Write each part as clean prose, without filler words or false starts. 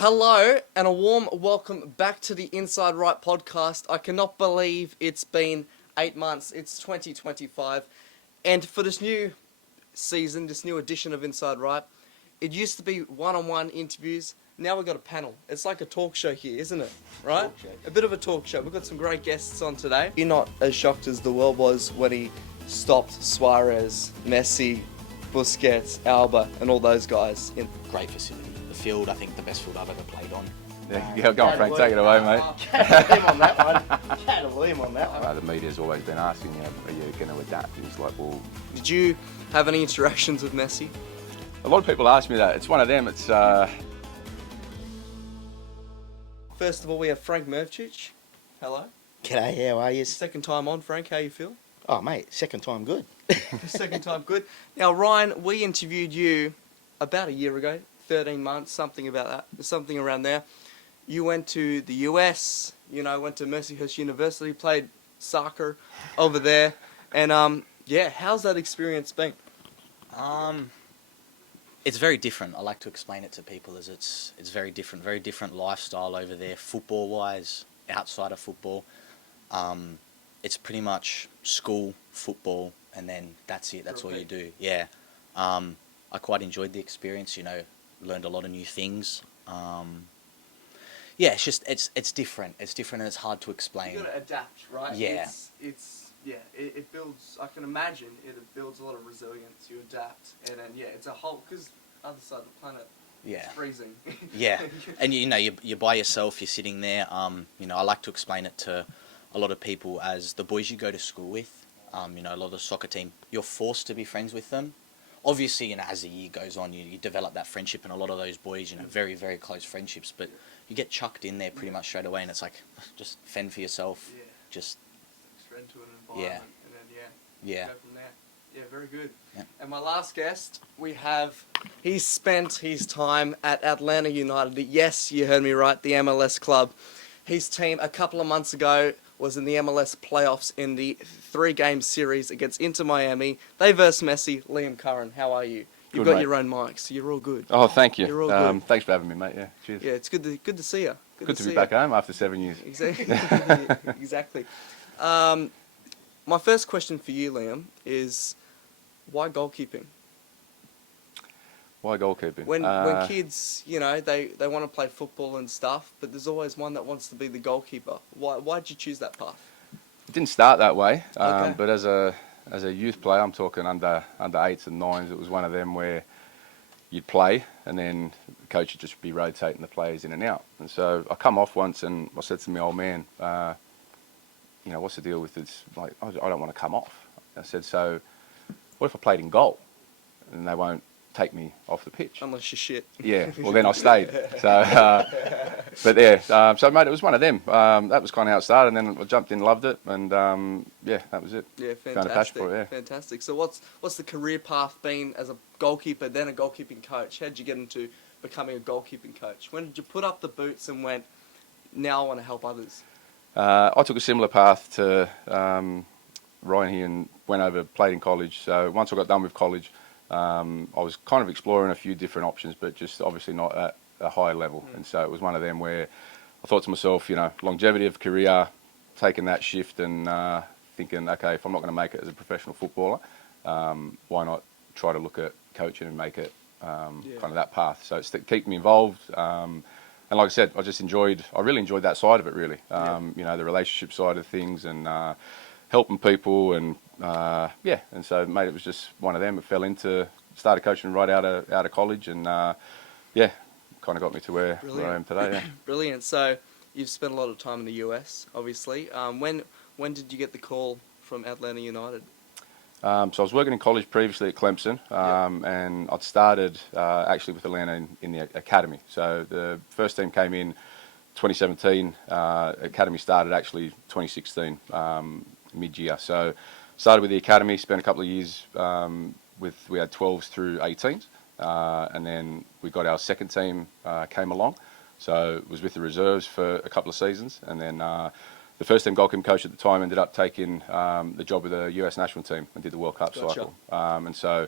Hello and a warm welcome back to the Inside Right podcast. I cannot believe it's been 8 months. It's 2025. And for this new season, this new edition of Inside Right, it used to be one-on-one interviews. Now we've got a panel. It's like a talk show here, isn't it? Right? A bit of a talk show. We've got some great guests on today. You're not as shocked as the world was when he stopped Suarez, Messi, Busquets, Alba, and all those guys. Great facility. The field, I think, the best field I've ever played on. Yeah, go on, Frank, take it away, mate. Can't believe on that one. Can't believe on that one. The media's always been asking, are you going to adapt? And it's like, well... Did you have any interactions with Messi? A lot of people ask me that. It's one of them. It's... First of all, we have Frank Mrvcic. Hello. G'day, how are you? Second time on, Frank. How you feel? Oh, mate, second time good. Second time good. Now, Ryan, we interviewed you about a year ago, 13 months, something about that, something around there. You went to the US, went to Mrvcic University, played soccer over there. And, how's that experience been? It's very different. I like to explain it to people as it's very different lifestyle over there, football-wise, outside of football. It's pretty much school, football, and then that's it. That's all you do. Yeah. I quite enjoyed the experience, learned a lot of new things. It's just, it's different. It's different and it's hard to explain. You got to adapt, right? Yeah. It builds, I can imagine, it builds a lot of resilience. You adapt, and then, it's a whole, because other side of the planet, yeah. It's freezing. Yeah. And, you're by yourself, you're sitting there. I like to explain it to a lot of people as the boys you go to school with, a lot of the soccer team, you're forced to be friends with them. Obviously, as the year goes on, you develop that friendship, and a lot of those boys, very, very close friendships, but you get chucked in there pretty much straight away, and it's like, just fend for yourself. Yeah. Just straight into an environment, and then, go from there. Yeah, very good. Yeah. And my last guest, he's spent his time at Atlanta United. Yes, you heard me right, the MLS club. His team, a couple of months ago, was in the MLS playoffs in the 3-game series against Inter Miami. They versed Messi. Liam Curran, how are you? You've got your own mic, so you're all good. Oh, thank you. You're all good. Thanks for having me, mate. Yeah, cheers. Yeah, it's good to see you. Good to be back home after 7 years. Exactly. Exactly. My first question for you, Liam, is why goalkeeping? Why goalkeeping? When kids, they want to play football and stuff, but there's always one that wants to be the goalkeeper. Why'd you choose that path? It didn't start that way, Okay. but as a youth player, I'm talking under 8s and 9s, it was one of them where you'd play and then the coach would just be rotating the players in and out. And so I come off once and I said to my old man, what's the deal with this? Like, I don't want to come off. I said, so what if I played in goal? And they won't take me off the pitch. Unless you're shit. Yeah, well then I stayed. So, so mate, it was one of them. That was kind of how it started, and then I jumped in, loved it, and that was it. Yeah, fantastic. Found a passion for it, yeah. Fantastic. So what's the career path been as a goalkeeper, then a goalkeeping coach? How did you get into becoming a goalkeeping coach? When did you put up the boots and went, now I want to help others? I took a similar path to Ryan here and went over, played in college. So once I got done with college, I was kind of exploring a few different options, but just obviously not at a high level. And so it was one of them where I thought to myself, longevity of career, taking that shift and thinking, okay, if I'm not going to make it as a professional footballer, why not try to look at coaching and make it kind of that path. So it's to keep me involved. And like I said, I really enjoyed that side of it, really. The relationship side of things and helping people and and so mate, it was just one of them. It fell into, started coaching right out of college, and kind of got me to where I am today. Yeah. Brilliant. So you've spent a lot of time in the US, obviously. When did you get the call from Atlanta United? So I was working in college previously at Clemson, and I'd started actually with Atlanta in the academy. So the first team came in 2017. Academy started actually 2016 mid-year. So started with the academy, spent a couple of years we had 12s through 18s, and then we got our second team came along. So it was with the reserves for a couple of seasons, and then the first team goalkeeping coach at the time ended up taking the job with the US national team and did the World Cup cycle. And so,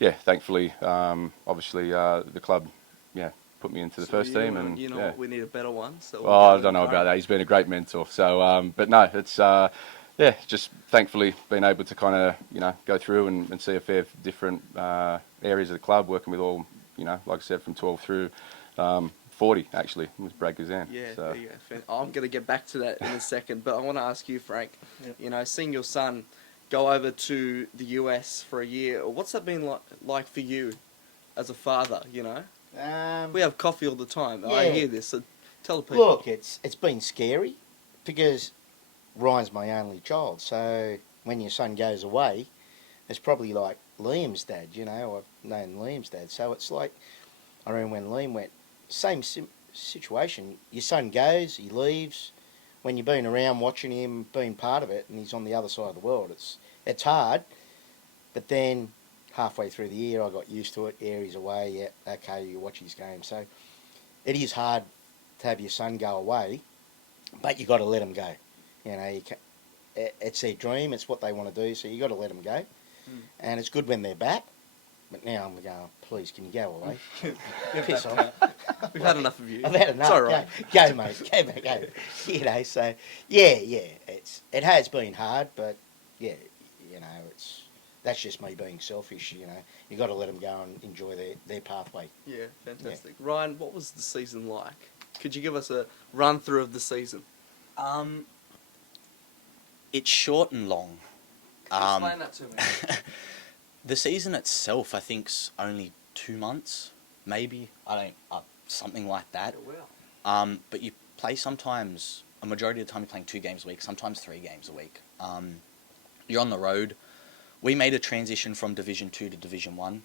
thankfully, obviously the club, put me into the So first team, and you know yeah. what, we need a better one. So Well, I don't know about that. He's been a great mentor. So, but no, it's just thankfully been able to kind of go through and see a fair different areas of the club, working with all like I said, from 12 through 40 actually with Brad Guzan. Yeah, So. there you go. I'm going to get back to that in a second, but I want to ask you, Frank. Yep. Seeing your son go over to the US for a year, what's that been like for you as a father? We have coffee all the time. I Yeah. hear this. So tell the people. Look, it's been scary because Ryan's my only child. So when your son goes away, it's probably like Liam's dad. I've known Liam's dad. So it's like, I remember when Liam went, same situation. Your son goes, he leaves. When you've been around watching him, being part of it, and he's on the other side of the world, it's hard. But then halfway through the year, I got used to it. Yeah, he's away. Yeah, okay, you watch his game. So it is hard to have your son go away, but you got to let him go. It's their dream. It's what they want to do. So you got to let them go. And it's good when they're back. But now I'm going, please, can you go away? Piss off. We've had enough of you. I've had enough. It's all right. Go, mate. Go, mate. Go. So yeah. It has been hard, but yeah, that's just me being selfish. You got to let them go and enjoy their pathway. Yeah, fantastic. Yeah. Ryan, what was the season like? Could you give us a run through of the season? It's short and long. Explain that to me. The season itself, I think's only 2 months, maybe. Something like that. Wow. But you play sometimes. A majority of the time, you're playing 2 games a week. Sometimes 3 games a week. You're on the road. We made a transition from Division 2 to Division 1.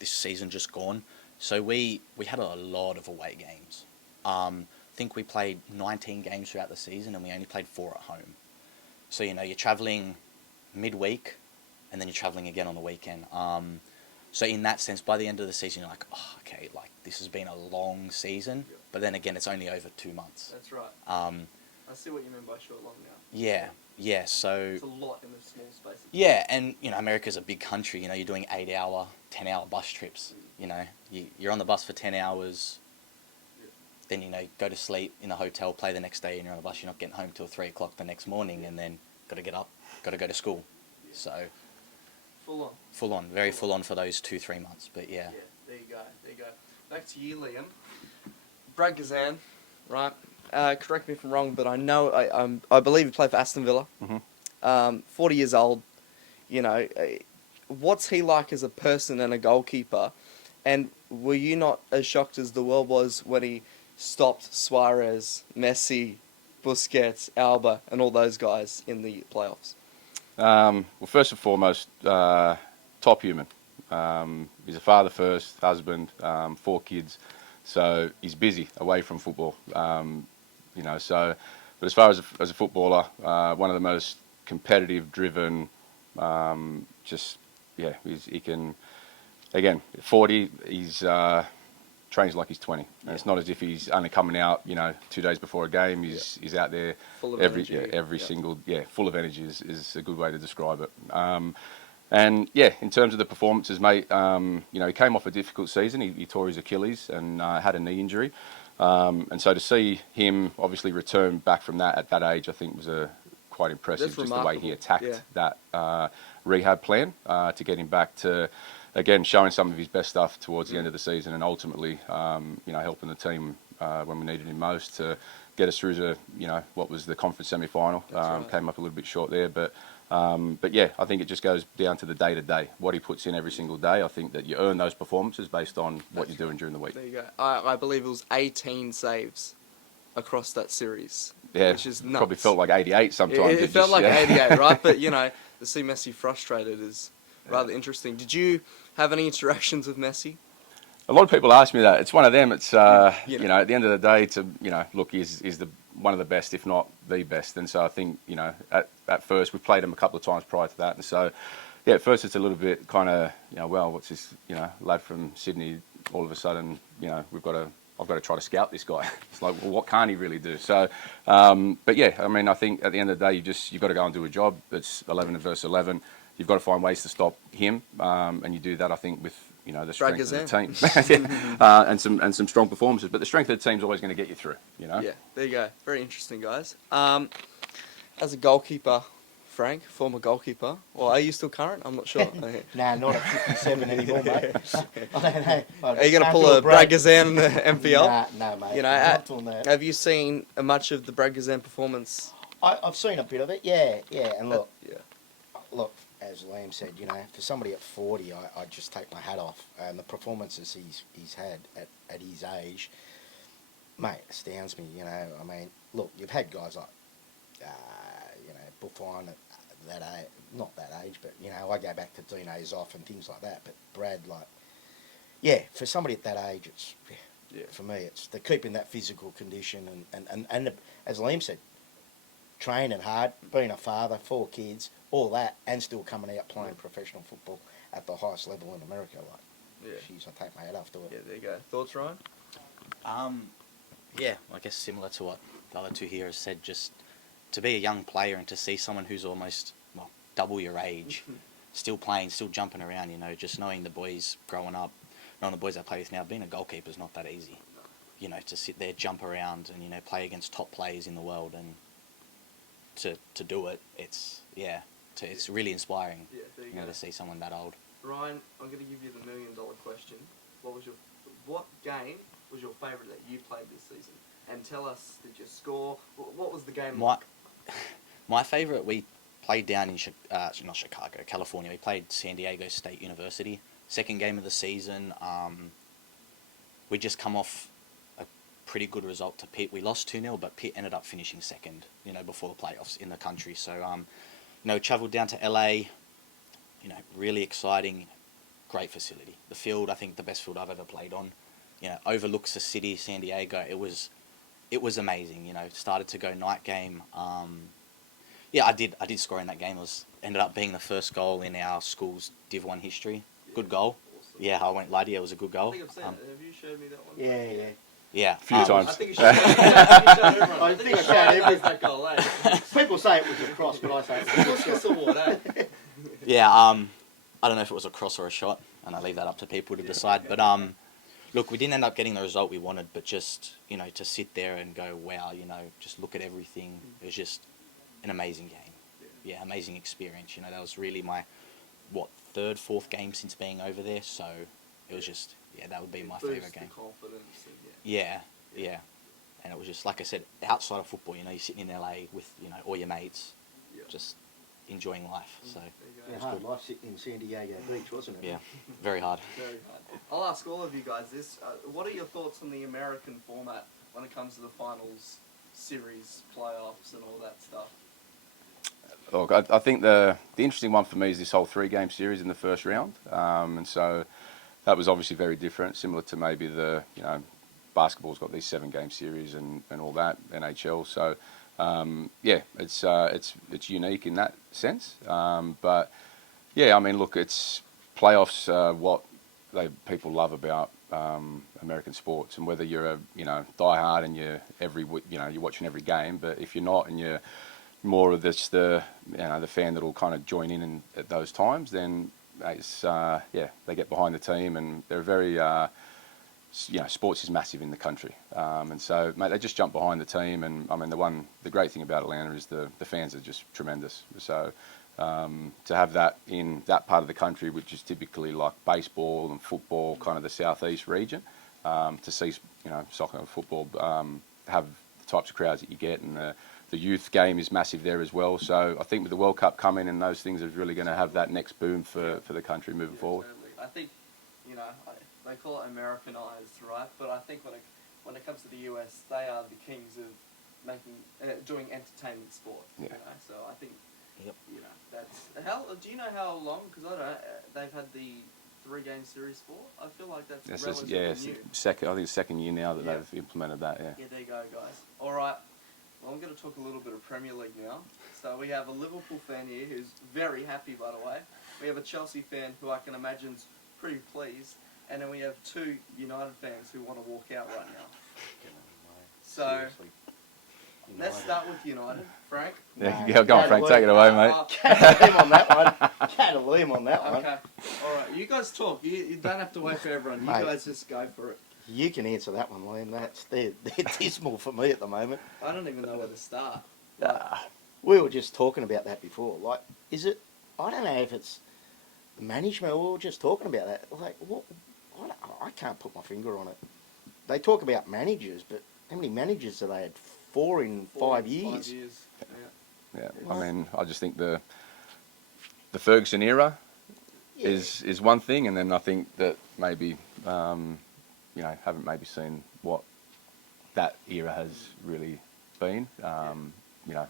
This season just gone. So we had a lot of away games. I think we played 19 games throughout the season, and we only played 4 at home. So you're travelling midweek, and then you're travelling again on the weekend. So in that sense, by the end of the season, you're like, oh, okay, like this has been a long season. Yeah. But then again, it's only over 2 months. That's right. I see what you mean by short long now. Yeah. So it's a lot in a small space. Yeah, and America's a big country. You're doing 8-hour, 10-hour bus trips. You're on the bus for 10 hours. Yeah. Then go to sleep in the hotel, play the next day, and you're on the bus. You're not getting home till 3 o'clock the next morning, and then got to get up, got to go to school. Yeah. So full on, very full on for those 2-3 months. But yeah. Yeah, there you go. Back to you, Liam. Brad Guzan, right? Correct me if I'm wrong, but I believe he played for Aston Villa. Mm-hmm. 40 years old. What's he like as a person and a goalkeeper? And were you not as shocked as the world was when he stopped Suarez, Messi, Busquets, Alba, and all those guys in the playoffs? Well, first and foremost, top human. He's a father first, husband, 4 kids, so he's busy away from football. So, but as far as a footballer, one of the most competitive, driven, he can, again, 40, he's trains like he's 20. And it's not as if he's only coming out, 2 days before a game. He's out there full of full of energy is a good way to describe it. And in terms of the performances, mate, he came off a difficult season. He tore his Achilles and had a knee injury. And so to see him obviously return back from that at that age, I think was quite impressive. That's just remarkable. The way he attacked that rehab plan to get him back to, again, showing some of his best stuff towards the end of the season, and ultimately, helping the team when we needed him most to get us through to, what was the conference semi-final. Right. Came up a little bit short there, but yeah, I think it just goes down to the day-to-day, what he puts in every single day. I think that you earn those performances based on what you're doing during the week. There you go. I believe it was 18 saves across that series. Yeah, which is nuts. Probably felt like 88 sometimes. It felt like 88, right? But, to see Messi frustrated is rather interesting. Did you have any interactions with Messi? A lot of people ask me that. It's one of them. It's, at the end of the day, look, he's one of the best, if not the best. And so I think, at first, we played him a couple of times prior to that. And so, at first it's a little bit kind of, what's this, lad from Sydney, all of a sudden, I've got to try to scout this guy. It's like, well, what can't he really do? So, but yeah, I mean, I think at the end of the day, you've got to go and do a job. It's 11 versus 11. You've got to find ways to stop him, and you do that, I think, with the Brad strength of the team and some strong performances. But the strength of the team's always going to get you through. Yeah, there you go. Very interesting, guys. As a goalkeeper, Frank, former goalkeeper. Well, are you still current? I'm not sure. Nah, not at 57 anymore, mate. I don't know. Are you going to pull a Brad Guzan in the MPL? No, mate. You know, not doing that. have you seen much of the Brad Guzan performance? I've seen a bit of it, yeah. And look, Yeah. look, as Liam said, for somebody at 40, I just take my hat off. And the performances he's had at his age, mate, astounds me. I mean, look, you've had guys like, Buffon at that age, not that age, but I go back to Dino's off and things like that. But Brad, for somebody at that age, it's for me, it's they're keeping that physical condition and as Liam said, training hard, being a father, 4 kids, all that, and still coming out playing professional football at the highest level in America. Jeez, I take my head off to it. Yeah, there you go. Thoughts, Ryan? Yeah, I guess similar to what the other two here have said, just to be a young player and to see someone who's almost, double your age, still playing, still jumping around, just knowing the boys growing up, knowing the boys I play with now, being a goalkeeper is not that easy. To sit there, jump around and, play against top players in the world and to do it, it's really inspiring, to see someone that old. Ryan, I'm going to give you the $1 million question. What game was your favourite that you played this season? And tell us, did you score? What was the game like? My favourite, we played down in not Chicago, California. We played San Diego State University. Second game of the season. We just come off a pretty good result to Pitt. We lost 2-0, but Pitt ended up finishing second, before the playoffs in the country. So, travelled down to LA, really exciting, great facility. The field, I think the best field I've ever played on. Overlooks the city, San Diego. It was amazing, started to go night game. I did score in that game. It ended up being the first goal in our school's Div 1 history. Good goal. Awesome. Yeah, I won't lie to you, it was a good goal. I think I've seen it. Have you showed me that one? Yeah. Yeah. A few times. I think you showed everyone. I think I showed everyone. That goal, eh? People say it was a cross, but I say it was a What's award, eh? Yeah, I don't know if it was a cross or a shot, and I leave that up to people to decide. But look, we didn't end up getting the result we wanted, but just, to sit there and go, wow, just look at everything. It was just an amazing game. Yeah, amazing experience. That was really my, 3rd, 4th game since being over there. So it was just, that would be my favourite game. Confidence and, Yeah. And it was just, like I said, outside of football, you're sitting in LA with, all your mates, just enjoying life. So hard life sitting in San Diego Beach, wasn't it? yeah, very hard. Very hard. I'll ask all of you guys this. What are your thoughts on the American format when it comes to the finals, series, playoffs, and all that stuff? Look, I think the interesting one for me is this whole 3-game series in the first round, and so that was obviously very different, similar to maybe the basketball's got these 7-game series and all that, NHL. So it's unique in that sense, but I mean, look, it's playoffs. What people love about American sports, and whether you're a diehard and you're watching every game, but if you're not and you're more of this the fan that'll kind of join in at those times, then it's they get behind the team, and they're very sports is massive in the country, and so mate, they just jump behind the team. And I mean, the great thing about Atlanta is the fans are just tremendous. So to have that in that part of the country, which is typically like baseball and football, kind of the southeast region, to see soccer and football have the types of crowds that you get, and the youth game is massive there as well. So I think with the World Cup coming and those things, is really going to have that next boom for the country moving forward. Totally. I think, they call it Americanized, right? But I think when it comes to the US, they are the kings of doing entertainment sport. Yeah. So I think, Yep. that's do you know how long? Because I don't know. They've had the 3-game series for. I feel like that's relatively new. Second. I think it's second year now that they've implemented that. Yeah. Yeah, there you go, guys. All right. Well, I'm going to talk a little bit of Premier League now. So we have a Liverpool fan here who's very happy, by the way. We have a Chelsea fan who I can imagine's pretty pleased. And then we have 2 United fans who want to walk out right now. So, Let's start with United, Frank. Yeah, No, go on, Frank. Take it away, mate. Can't leave on that one. Can't leave on that one. Okay. All right. You guys talk. You don't have to wait for everyone. You Mate. guys just go for it. You can answer that one, Liam. They're dismal for me at the moment. I don't even know where to start. We were just talking about that before. Like, is it? I don't know if it's management. We were just talking about that. Like, what? I can't put my finger on it. They talk about managers, but how many managers have they had? 4 in 5 years. 5 years. Yeah. Yeah, I mean, I just think the Ferguson era Yeah. is one thing, and then I think that maybe haven't maybe seen what that era has really been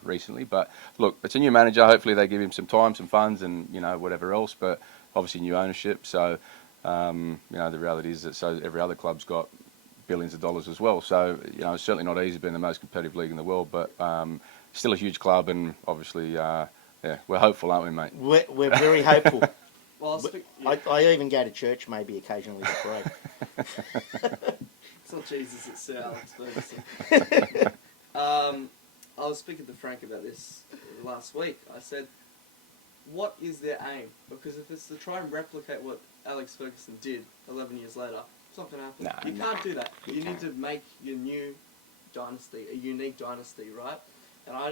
recently. But look, it's a new manager. Hopefully they give him some time, some funds, and whatever else. But obviously new ownership. So the reality is that every other club's got billions of dollars as well. So it's certainly not easy being the most competitive league in the world, but still a huge club, and obviously we're hopeful, aren't we, mate? We're very hopeful. Well, I even go to church maybe occasionally to pray. it's not Jesus, it's Sir Alex Ferguson. I was speaking to Frank about this last week. I said, what is their aim? Because if it's to try and replicate what Alex Ferguson did 11 years later, it's not going to happen. You can't do that. You need to make your new dynasty a unique dynasty, right? And I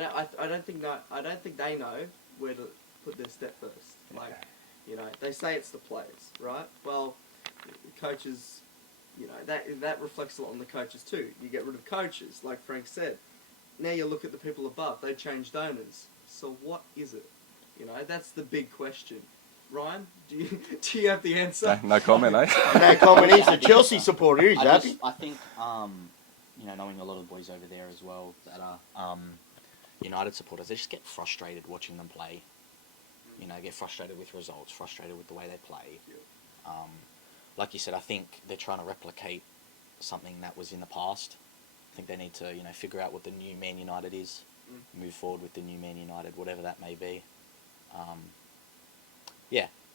don't think they know where to put their step first. Like, they say it's the players, right? Well, coaches, that reflects a lot on the coaches too. You get rid of coaches, like Frank said. Now you look at the people above. They changed owners. So what is it? That's the big question. Ryan, do you have the answer? No comment, eh? No comment. He's a Chelsea supporter. He's happy. I think, knowing a lot of the boys over there as well that are United supporters, they just get frustrated watching them play. Get frustrated with results, frustrated with the way they play. Like you said, I think they're trying to replicate something that was in the past. I think they need to, figure out what the new Man United is, move forward with the new Man United, whatever that may be.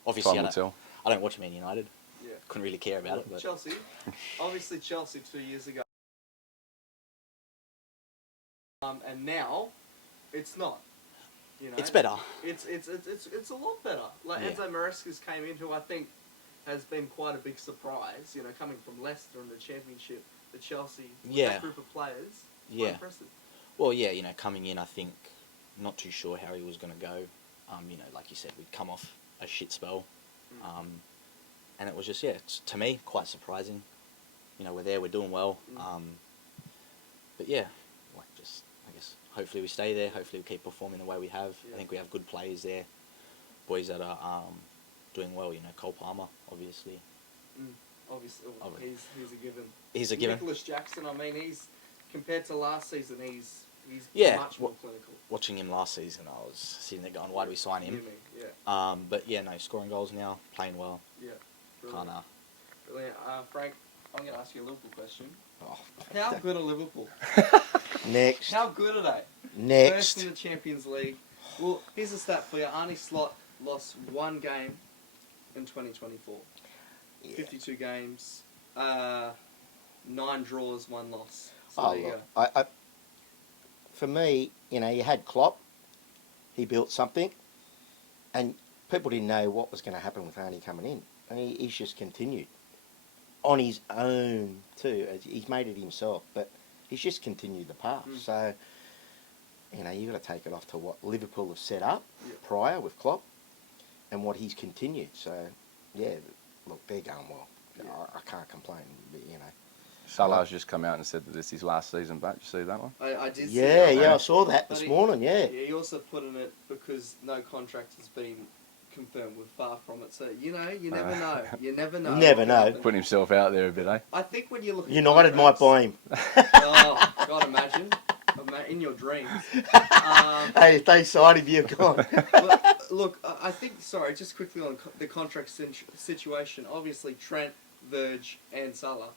Obviously, I don't watch Man United. Yeah. Couldn't really care about it. But Chelsea, obviously Chelsea 2 years ago, and now it's not. it's better. It's a lot better. Like Enzo Mrvcic came in, who I think has been quite a big surprise. Coming from Leicester in the Championship, the Chelsea that group of players. Quite impressive. Well, coming in, I think not too sure how he was going to go. Like you said, we'd come off a shit spell, and it was just to me quite surprising. We're there, we're doing well, but I guess hopefully we stay there. Hopefully we keep performing the way we have. I think we have good players there, boys that are doing well. Cole Palmer, obviously. Obviously, he's a given. He's a given. Nicholas Jackson. I mean, he's compared to last season, he's much more clinical. Watching him last season, I was sitting there going, "Why do we sign him?" Yeah. But scoring goals now, playing well. Yeah. Brilliant. Brilliant. Frank, I'm going to ask you a Liverpool question. Oh. How good are Liverpool? Next. How good are they? Next. First in the Champions League. Well, here's a stat for you. Arnie Slot lost 1 game in 2024. 52 games, 9 draws, 1 loss. So there you go. For me, you had Klopp. He built something, and people didn't know what was going to happen with Arnie coming in, and he's just continued on his own too. He's made it himself, but he's just continued the path. So, you've got to take it off to what Liverpool have set up prior with Klopp, and what he's continued. So, look, they're going well. I can't complain, but Salah's just come out and said that this is his last season back. Did you see that one? I did see Yeah, that. I saw that this morning, Yeah, he also put in it because no contract has been confirmed. We're far from it. So, you never know. You never know. Never know. Putting himself out there a bit, eh? I think when you look at United might buy him. Oh, God, imagine. In your dreams. Hey, if they sign him, you're gone. Look, I think, just quickly on the contract situation. Obviously, Trent, Verge, and Salah.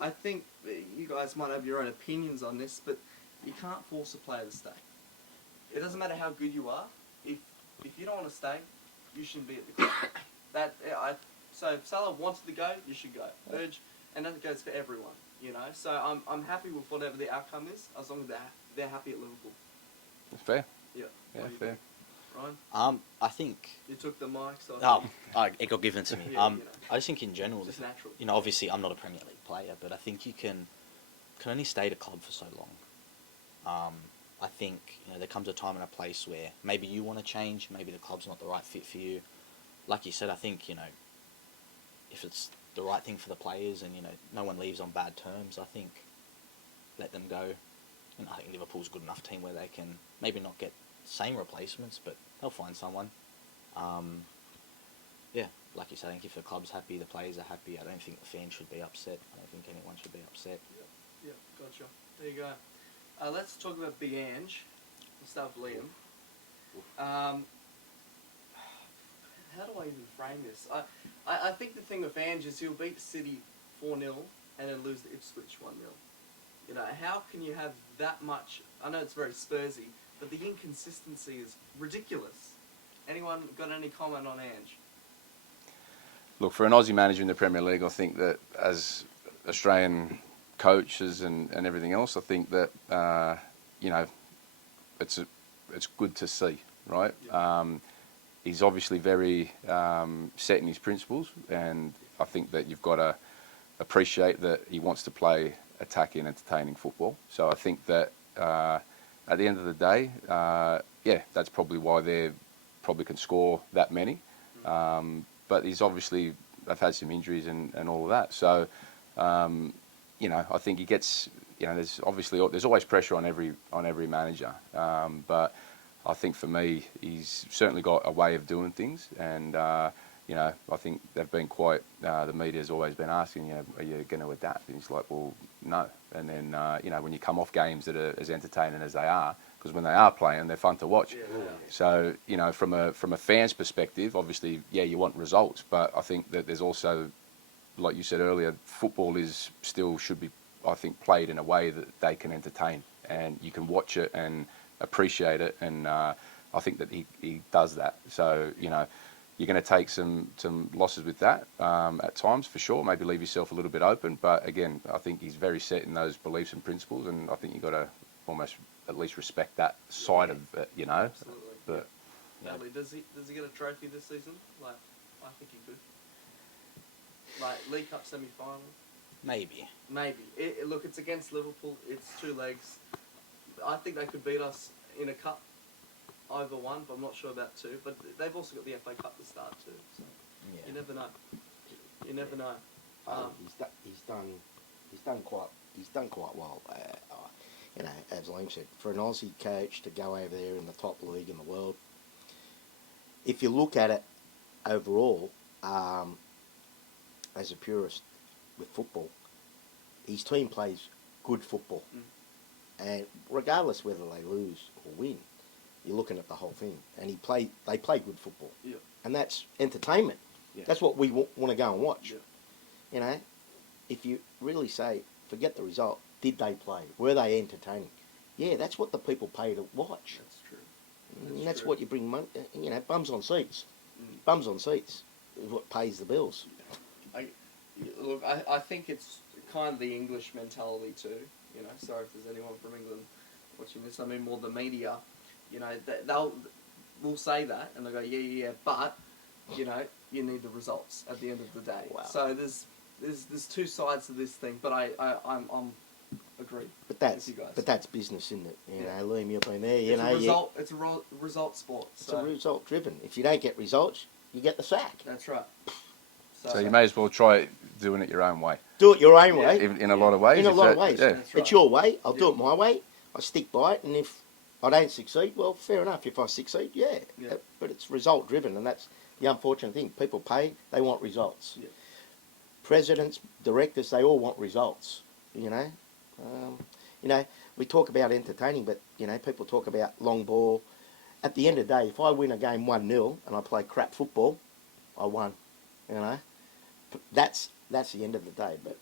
I think you guys might have your own opinions on this, but you can't force a player to stay. It doesn't matter how good you are. If you don't want to stay, you shouldn't be at the club. So if Salah wanted to go, you should go. Verge, and that goes for everyone. You know, so I'm happy with whatever the outcome is, as long as they're happy at Liverpool. Fair. Yeah. Yeah, What do you fair. think, Ryan? I think. You took the mic, so It got given to me. Yeah, you know. I just think in general, It's just natural. you know, obviously I'm not a Premier League player, but I think you can only stay at a club for so long. I think, you know, there comes a time and a place where maybe you want to change, maybe the club's not the right fit for you. Like you said, I think, you know, if it's the right thing for the players and, you know, no one leaves on bad terms, I think let them go. And I think Liverpool's a good enough team where they can maybe not get the same replacements, but they'll find someone. Yeah, like you said, I think if the club's happy, the players are happy. I don't think the fans should be upset. I don't think anyone should be upset. Yeah, gotcha. There you go. Let's talk about Big Ange. We'll start with Liam. How do I even frame this? I think the thing with Ange is he'll beat City 4-0 and then lose to Ipswich 1-0. You know, how can you have that much... I know it's very Spursy, but the inconsistency is ridiculous. Anyone got any comment on Ange? Look, for an Aussie manager in the Premier League, I think that as Australian coaches and everything else, I think that you know, it's good to see, right? Yeah. He's obviously very set in his principles, and I think that you've got to appreciate that he wants to play attacking, entertaining football. So I think that at the end of the day, yeah, that's probably why they probably can score that many. But they've had some injuries and all of that. So, you know, I think he gets, you know, there's always pressure on every manager. But I think for me, he's certainly got a way of doing things, and you know, I think they've been quite. The media's always been asking, you know, are you going to adapt? And he's like, well, no. And then you know, when you come off games that are as entertaining as they are, because when they are playing, they're fun to watch. Yeah. So, you know, from a fan's perspective, obviously, yeah, you want results, but I think that there's also, like you said earlier, football should be, I think, played in a way that they can entertain, and you can watch it and appreciate it, and I think that he does that. So, you know, you're going to take some losses with that at times, for sure. Maybe leave yourself a little bit open, but again, I think he's very set in those beliefs and principles, and I think you've got to almost at least respect that side of it, you know. Absolutely. But Natalie, does he get a trophy this season? Like, I think he could. Like, League Cup semi-final? Maybe. Look, it's against Liverpool. It's 2 legs. I think they could beat us in a cup over 1, but I'm not sure about 2. But they've also got the FA Cup to start too. So Yeah. you never know. You never know. He's done quite well. You know, as Liam said, for an Aussie coach to go over there in the top league in the world, if you look at it overall, as a purist with football, his team plays good football. And regardless whether they lose or win, you're looking at the whole thing. And they play good football. Yeah. And that's entertainment. Yeah. That's what we want to go and watch. Yeah. You know, if you really say, forget the result, did they play? Were they entertaining? Yeah, that's what the people pay to watch. That's true. And that's true. what you bring money, you know, bums on seats. Mm. Bums on seats is what pays the bills. I think it's kind of the English mentality too. You know, sorry if there's anyone from England watching this. I mean, more the media. You know, we'll say that and they'll go, yeah, but you know, you need the results at the end of the day. Wow. So there's 2 sides to this thing, but I'm agree. But that's with you guys. that's business, isn't it? You Yeah. know, Liam, you've been there. You It's know, a result. It's a result sport. it's So a result driven. If you don't get results, you get the sack. that's right. so you may as well try doing it your own way, Do it your own Yeah. way. in a lot of ways. In a if lot that- of ways. Yeah. That's right. It's your way. I'll do Yeah. it my way. I stick by it, and if I don't succeed, well, fair enough. If I succeed, yeah. Yeah. But it's result driven, and that's the unfortunate thing. People pay; they want results. Yeah. Presidents, directors, they all want results. You know, we talk about entertaining, but you know, people talk about long ball. At the end of the day, if I win a game 1-0 and I play crap football, I won. You know, that's the end of the day. But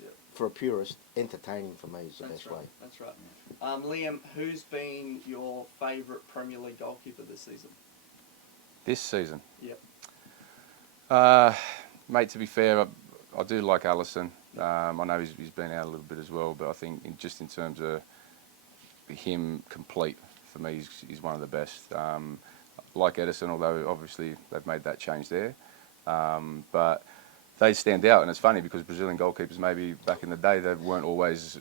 Yeah. for a purist, entertaining for me is the That's best right. way. That's right. Liam, who's been your favourite Premier League goalkeeper this season? This season. Yep. Mate, to be fair, I do like Alisson. I know he's been out a little bit as well, but I think just in terms of him complete, for me, he's one of the best. Like Edison, although obviously they've made that change there, but they stand out, and it's funny because Brazilian goalkeepers maybe back in the day they weren't always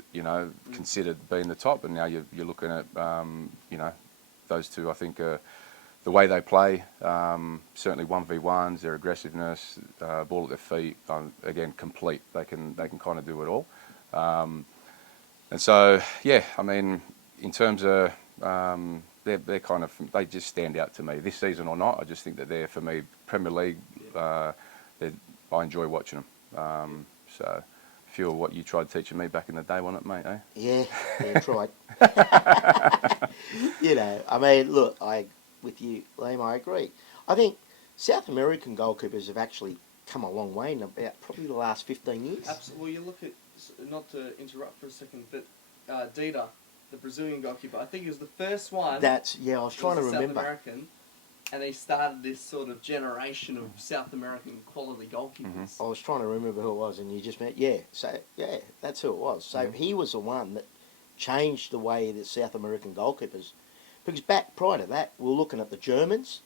considered being the top, and now you're looking at those two. I think the way they play, certainly 1v1s, their aggressiveness, ball at their feet, again complete. They can kind of do it all, and so yeah, I mean in terms of they're kind of, they just stand out to me this season or not. I just think that they're, for me, Premier League. I enjoy watching them. So, feel what you tried teaching me back in the day, wasn't it, mate? Eh? Yeah, tried. I mean, look, with you, Liam, I agree. I think South American goalkeepers have actually come a long way in about probably the last 15 years. Absolutely. Well, you look at, not to interrupt for a second, but Dida, the Brazilian goalkeeper, I think he was the first one. I was trying to remember. South American, and he started this sort of generation of South American quality goalkeepers. I was trying to remember who it was, and you just meant, that's who it was. So he was the one that changed the way that South American goalkeepers, because back prior to that, we were looking at the Germans,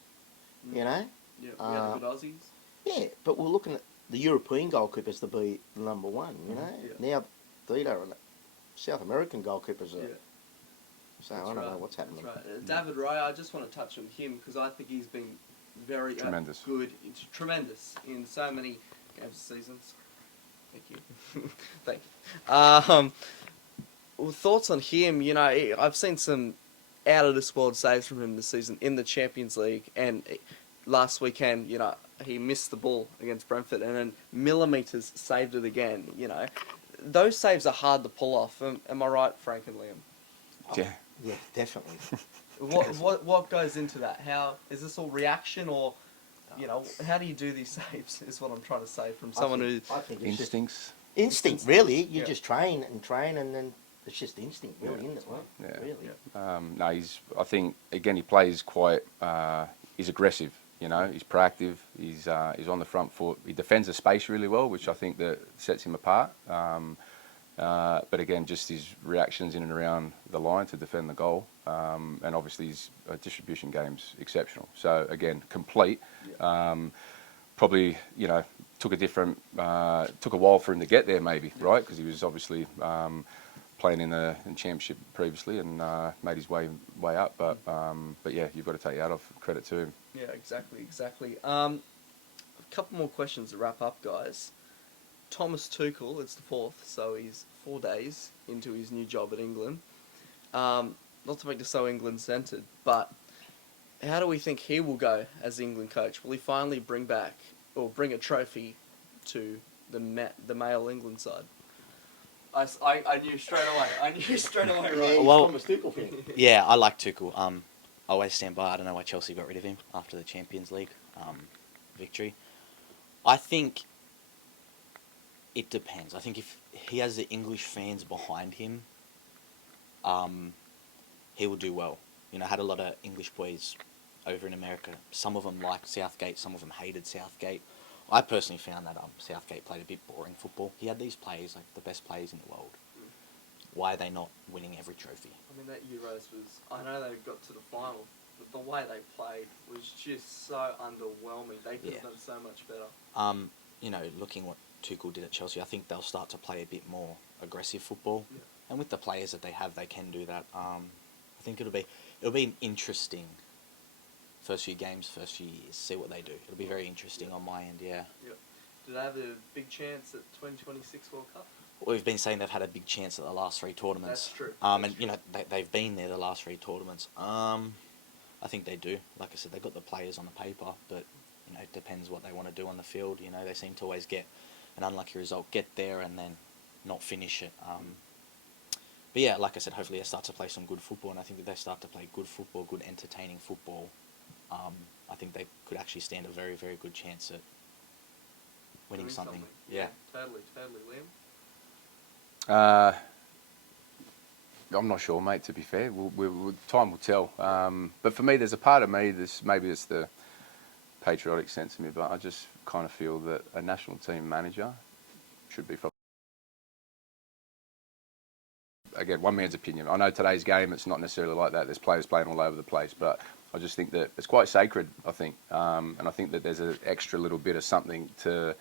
you know. Yeah, we had the good Aussies. Yeah, but we're looking at the European goalkeepers to be the number one, you know. Yeah. Now, Dida and the South American goalkeepers are. Yeah. So I don't know what's happening. That's right. David Ray, I just want to touch on him because I think he's been very Tremendous. good. It's tremendous in so many games seasons. Thank you. Thank you. Well, thoughts on him? You know, I've seen some out of this world saves from him this season in the Champions League, and last weekend, you know, he missed the ball against Brentford, and then millimetres saved it again. You know, those saves are hard to pull off. Am I right, Frank and Liam? Yeah. Yeah, definitely. What goes into that? How is this all reaction, or how do you do these saves? Is what I'm trying to say from someone who I think it's Instincts. instinct. Really, you just train, and then it's just instinct, really, isn't it? Well, Yeah. really. No, I think again he plays quite. He's aggressive. You know, he's proactive. He's on the front foot. He defends the space really well, which I think that sets him apart. But again, just his reactions in and around the line to defend the goal, and obviously his distribution game's exceptional. So again, complete. Probably took a while for him to get there, maybe, right? Because he was obviously playing in the Championship previously and made his way up. But yeah, you've got to take your hat off. Credit to him. Yeah, exactly. A couple more questions to wrap up, guys. Thomas Tuchel, it's the 4th, so he's 4 days into his new job at England. Not to make this so England-centred, but how do we think he will go as the England coach? Will he finally bring a trophy to the male England side? I knew straight away. Right. Well, Thomas Tuchel fan. Yeah, I like Tuchel. I always stand by. I don't know why Chelsea got rid of him after the Champions League victory. I think it depends. I think if he has the English fans behind him, he will do well. I had a lot of English boys over in America. Some of them liked Southgate, some of them hated Southgate. I personally found that Southgate played a bit boring football. He had these players, like the best players in the world. Why are they not winning every trophy? I mean, that Euros was... I know they got to the final, but the way they played was just so underwhelming. They could have done so much better. Looking what Tuchel did at Chelsea, I think they'll start to play a bit more aggressive football. Yeah. And with the players that they have, they can do that. I think it'll be an interesting first few games, first few years, see what they do. It'll be very interesting on my end, yeah. Yep. Do they have a big chance at 2026 World Cup? We've been saying they've had a big chance at the last 3 tournaments. That's true. They've been there the last 3 tournaments. I think they do. Like I said, they've got the players on the paper, but it depends what they want to do on the field. They seem to always get an unlucky result, get there and then not finish it. But yeah, like I said, hopefully they start to play some good football, and I think if they start to play good football, good entertaining football, I think they could actually stand a very, very good chance at winning something. Yeah. Totally, Liam. I'm not sure, mate. To be fair, time will tell. But for me, there's a part of me. Maybe it's the patriotic sense of me, but I just kind of feel that a national team manager should be from again, one man's opinion. I know today's game, it's not necessarily like that. There's players playing all over the place, but I just think that it's quite sacred, I think. And I think that there's an extra little bit of something to,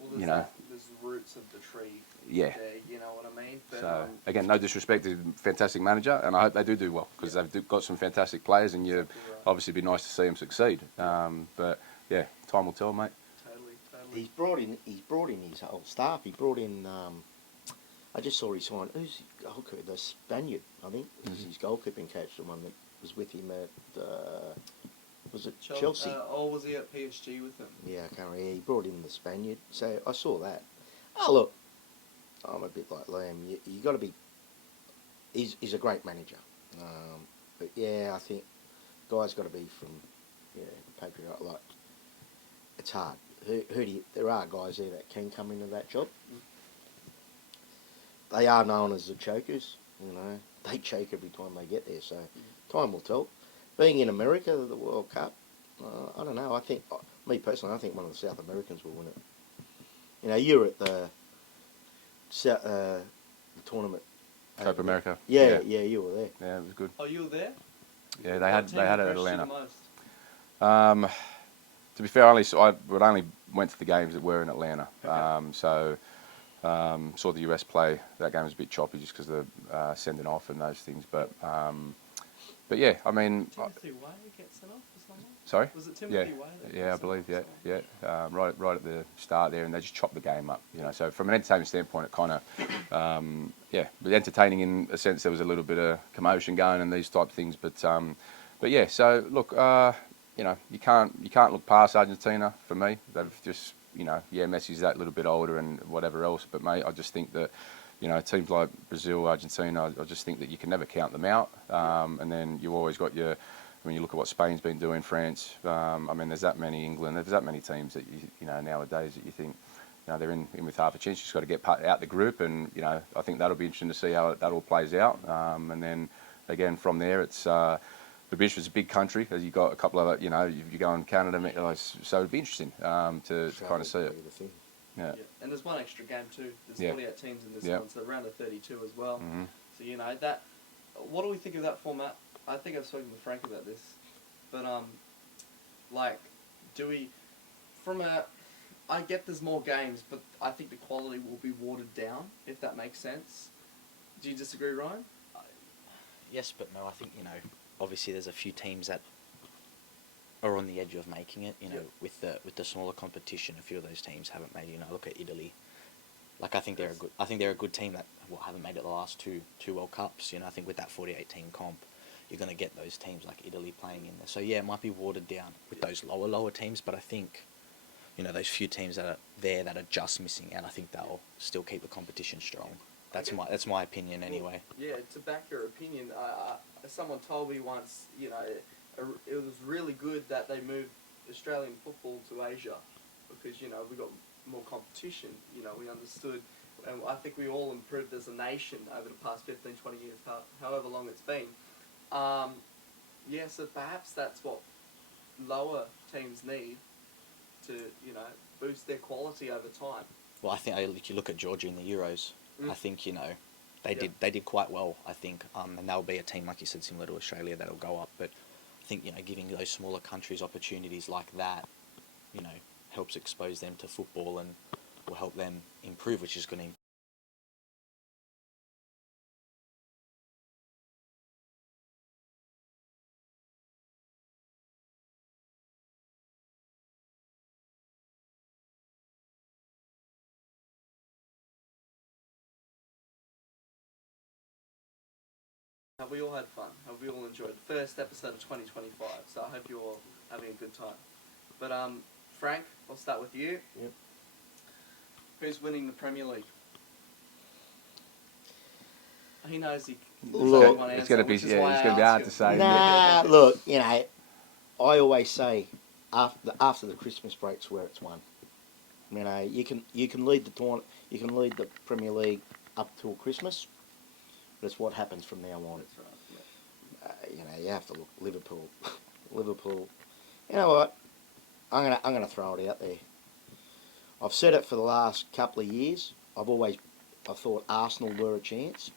Well, you know. There's roots of the tree. Yeah. There, you know what I mean? But, So, again, no disrespect to a fantastic manager, and I hope they do well, because they've got some fantastic players, and you Exactly right. obviously be nice to see them succeed. But, yeah, time will tell, mate. Totally. He's brought in his whole staff. He brought in. I just saw he signed. Who's his goalkeeper? The Spaniard, I think. Is his goalkeeping coach, the one that was with him at. Was it Chelsea? Or was he at PSG with them? Yeah, I can't remember. He brought in the Spaniard. So I saw that. Oh look, I'm a bit like Liam. You got to be. He's a great manager. But yeah, I think guys got to be from patriotic. Like it's hard. There are guys there that can come into that job. They are known as the chokers. You know, they choke every time they get there. So time will tell. Being in America, the World Cup, I don't know. I think, me personally, I think one of the South Americans will win it. You know, you're at the tournament. Copa America. Yeah, you were there. Yeah, it was good. Oh, you were there? Yeah, they had it at Atlanta. Most? To be fair, I only went to the games that were in Atlanta. Okay. Saw the US play. That game was a bit choppy just because of the sending off and those things. But yeah, I mean. Timothy Way gets sent off or something? Sorry? Was it Timothy Way? Yeah, I believe. Yeah. Right at the start there, and they just chopped the game up. You know, so from an entertainment standpoint, it kind of, but entertaining in a sense. There was a little bit of commotion going and these type of things. But yeah. So look, you know, you can't look past Argentina for me. They've just, you know, Messi's that little bit older and whatever else. But mate, I just think that, you know, teams like Brazil, Argentina, I just think that you can never count them out. And then you've always got when you look at what Spain's been doing, France. I mean, there's that many England. There's that many teams that you know nowadays that you think, you know, they're in with half a chance. You just got to get out the group, and you know, I think that'll be interesting to see how that all plays out. And then again from there, it's. The British was a big country, as you got a couple of, you know, you go in Canada, so it'd be interesting to kind of see it. Yeah. And there's one extra game too. There's 48 teams in this one, so around the 32 as well. Mm-hmm. So you know that. What do we think of that format? I think I've spoken to Frank about this, but like, do we, I get there's more games, but I think the quality will be watered down if that makes sense. Do you disagree, Ryan? Yes, but no. I think, you know, obviously there's a few teams that are on the edge of making it. You know, with the smaller competition, a few of those teams haven't made it. You know, look at Italy. Like I think they're a good team that haven't made it the last two World Cups. You know, I think with that 48 team comp, you're going to get those teams like Italy playing in there. So yeah, it might be watered down with those lower teams, but I think, you know, those few teams that are there that are just missing out, I think they'll still keep the competition strong. That's my opinion anyway. Yeah, to back your opinion, someone told me once, you know, it was really good that they moved Australian football to Asia because, you know, we got more competition. You know, we understood, and I think we all improved as a nation over the past 15, 20 years, however long it's been. So perhaps that's what lower teams need to, you know, boost their quality over time. Well, I think if you look at Georgia in the Euros, I think, you know, they did quite well, I think, and they'll be a team, like you said, similar to Australia, that'll go up. But I think, you know, giving those smaller countries opportunities like that, you know, helps expose them to football and will help them improve, which is going to. Have we all had fun? Have we all enjoyed the first episode of 2025? So I hope you're all having a good time. But Frank, I'll start with you. Yep. Who's winning the Premier League? He knows he. Look, it's going to be hard to say. Nah, look, you know, I always say after the Christmas break's where it's won. You know, you can lead the tournament, you can lead the Premier League up till Christmas, but it's what happens from now on. That's right. Yeah. You know, you have to look Liverpool. Liverpool. You know what? I'm gonna throw it out there. I've said it for the last couple of years. I thought Arsenal were a chance.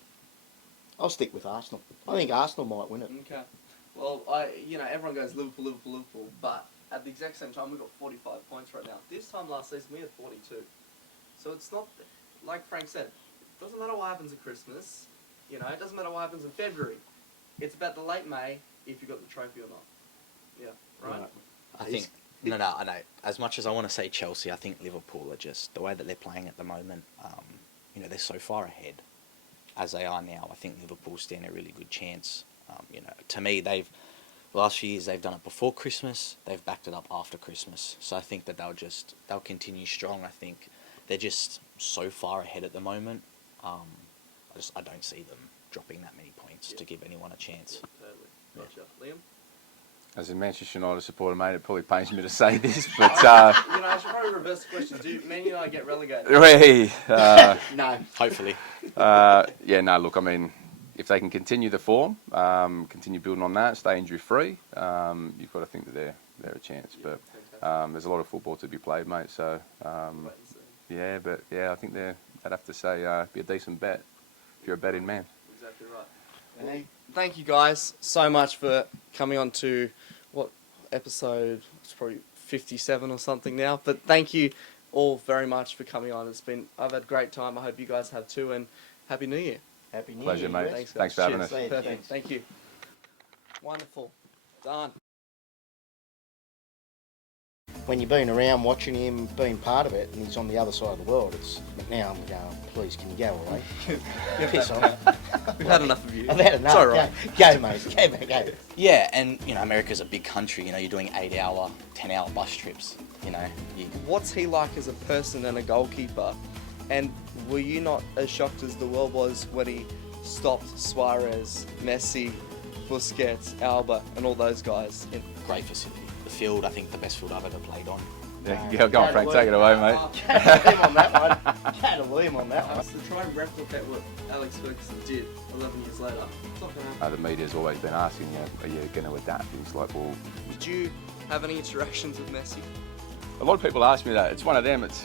I'll stick with Arsenal. I think Arsenal might win it. Okay. Well, everyone goes Liverpool, Liverpool, Liverpool, but at the exact same time, we've got 45 points right now. This time last season, we had 42. So it's not, like Frank said, it doesn't matter what happens at Christmas. It doesn't matter what happens in February. It's about the late May if you got the trophy or not. Yeah, right? I think I know. As much as I want to say Chelsea, I think Liverpool are just the way that they're playing at the moment. They're so far ahead as they are now. I think Liverpool stand a really good chance. To me, the last few years they've done it before Christmas. They've backed it up after Christmas. So I think that they'll continue strong. I think they're just so far ahead at the moment. I don't see them dropping that many points to give anyone a chance. Yeah, totally. Gotcha. Liam? As a Manchester United supporter, mate, it probably pains me to say this, but I should probably reverse the question. Do Man United get relegated? No. Hopefully. Look, I mean, if they can continue the form, continue building on that, stay injury free, you've got to think that they're a chance. Yeah, but there's a lot of football to be played, mate. So I think I'd have to say be a decent bet if you're a betting man. Exactly right. Well, thank you guys so much for coming on to episode? It's probably 57 or something now. But thank you all very much for coming on. I've had a great time. I hope you guys have too. And Happy New Year. Happy New Pleasure, Year. mate. Thanks For having Cheers. us. Perfect. Thank you. Wonderful. Done. When you've been around watching him, being part of it, and he's on the other side of the world, now I'm going, please, can you go away? Piss off. We've had enough of you. I've had enough. It's all right. Go, mate. Go, mate. Go. Yeah, and America's a big country. You're doing 8-hour, 10-hour bus trips. What's he like as a person and a goalkeeper? And were you not as shocked as the world was when he stopped Suarez, Messi, Busquets, Alba, and all those guys? Great facility. The field, I think, the best field I've ever played on. Yeah, go on, Frank. Take it away, mate. Can't Liam on that one. Can't Liam on that one. To try and replicate what Alex Ferguson did 11 years later, it's not going to happen. The media's always been asking, are you going to adapt? And it's like, well... Did you have any interactions with Messi? A lot of people ask me that. It's one of them. It's